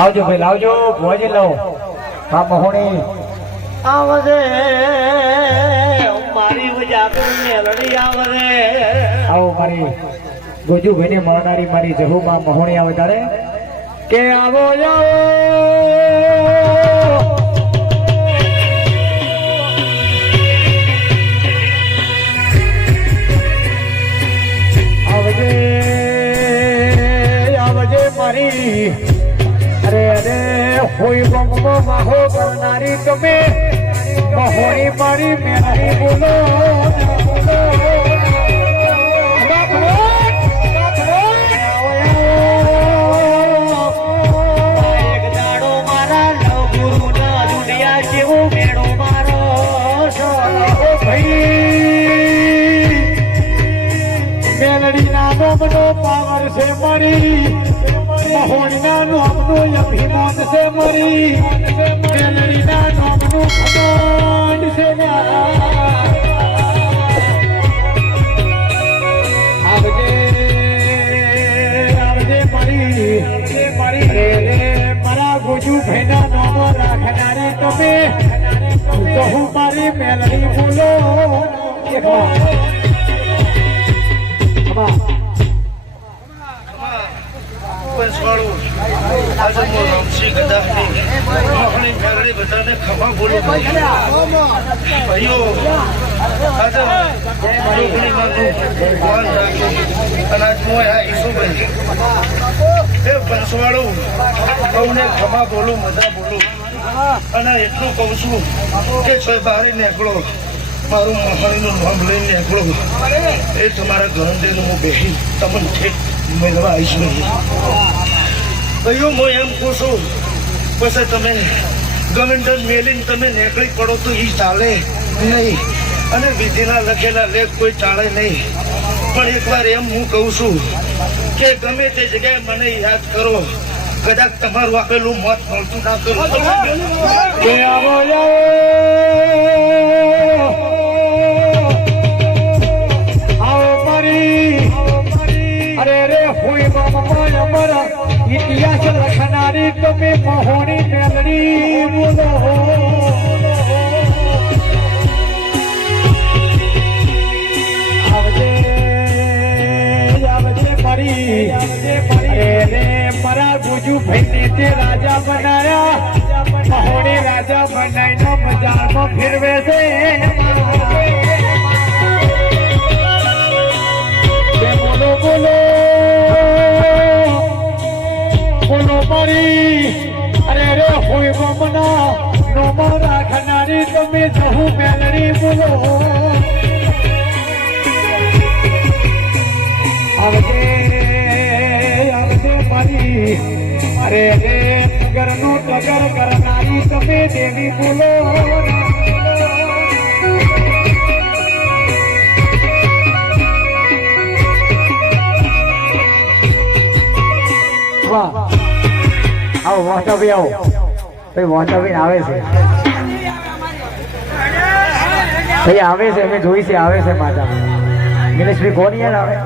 લાવજો ભાઈ લાવજો ભોજી લાવો. હા મહોણી. આવજે મારી ઉજાગર મેલડી આવરે આવો મારી ગોજુભાઈ ને મળનારી મારી જહુમાં મહોણી આવે તારે. કે આવો જાઓ આવજે આવજે મારી હોય બમબો માહો કરનારી તમે. મહોણી મારી મેરી બોલો લવગુરુ ના પાવર છે મરી. મહોણીના નોમનો અભિમાન છે મરી. મેલડીના નોમનું ખમંડ છે આવજે આવજે મરી. મરી રે રે મારા ગોજુ ભાઈના નામો રાખનારી તમે. તો હું મારી મેલડી બોલો એકવાર પંચવાળું આજે હું રામસિંહ ગદાફની મોહની કારણે બધાને ખમા બોલું ભાઈઓ, આજે જોગણી માંગુ ભગવાન રાખો અને આજ હું આ ઈસુભાઈ એ પંચવાળું કૌને ખમા બોલું, મજા બોલું. અને એટલું કહું છું કે છો બારી નીકળો. મારું મહાણીનું નામ લઈને નીકળો. એ તમારા ગરંડેનું હું બેસી તમને ઠેક મેળવા આવીશ નહીં. કહ્યું હું એમ કહું છું પછી તમે ગવર્નર મેલીને તમે નીકળી પડો તો એ ચાલે નહીં. અને વિધિના લખેલા લેખ કોઈ ચાલે નહીં. પણ એકવાર એમ હું કહું છું કે ગમે તે જગ્યાએ મને યાદ કરો કદાચ તમારું આપેલું મત મળતું ના કરું ઇતિહાસ લખનારી તમે મહોની મેલડી. બોલો આવજે આવજે મારી અરે રે મારા ગુજુ ભાઈને તે રાજા બનાયા. મહોણી રાજા બનાવીને બજારમાં ફેરવે છે. મારી અરે રે હોય ગમના નોમા રાખનારી તમે જહુ મેલડી બોલો. આવજે આવજે મારી. અરે રે, નગરનો ટગર કરનારી તમે દેવી બોલો. આવો વોટાવી આવો. ભાઈ વોટાવી આવે છે. ભાઈ, આવે છે, અમે જોઈ છે, આવે છે માતા દિનેશભાઈ કોણ યાર આવે?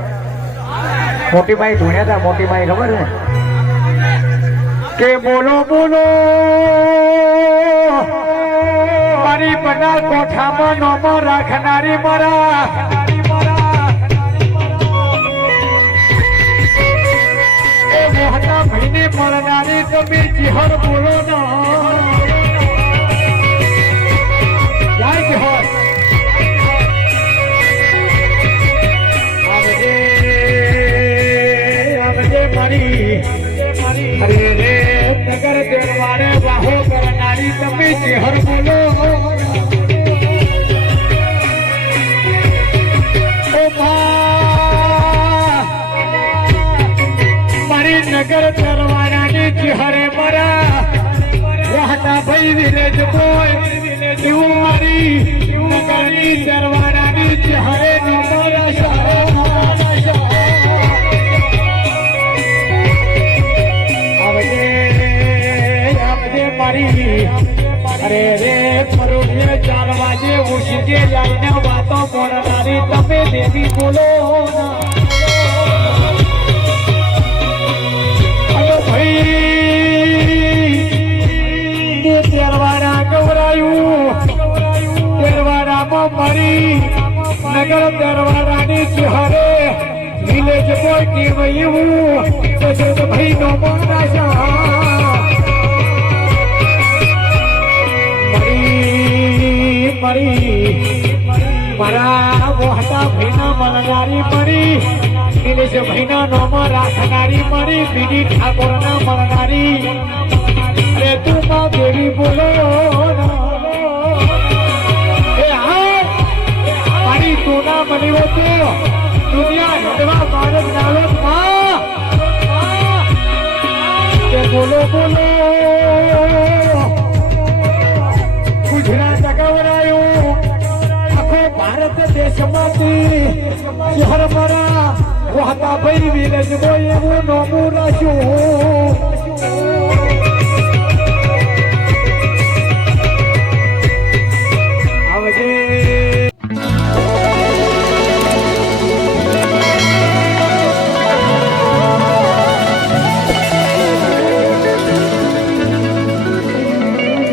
મોટી માઈ ધૂણ્યા હતા મોટી માઈ, ખબર છે? કે બોલો બોલો. મારી બના કોઠામાં નોમાં રાખનારી મારા. ભાઈને મળનારી તમે જીહર બોલો જય જીહર. મારી. અરે રે, નગર દેવાને વાહો કરનારી તમે ચેહર બોલો. નગર દરવાનાની ચેહરે મરા વહતા ભાઈ વિલેજ બોય એવું મારી નગરની દરવાનાની ચેહરે નમરા શાહ આવજે આવજે મારી. અરે રે ફરોડે ચાર વાગે ઉઠીને લઈને વાતો મોડનારી તમે દેવી બોલો. ગવરાયું દરવાડામાં મરી નગર દરવાડાની સહારે વિલેજ કોઈ ટીવયું તો ભાઈ નો મોટા મરી મરી મારા વહતા ભીના મલનારી મરી નિલેશ ભીના નોમાં રાખનારી મરી બીડી ઠાકોરના મલનારી રે તું દેવી બોલો બોલો ગુજરાત ગવરાયું આખો ભારત દેશમાંથી શહેર મારા વાતા ભૈરવી રજવો એવું નોમું રાખ્યું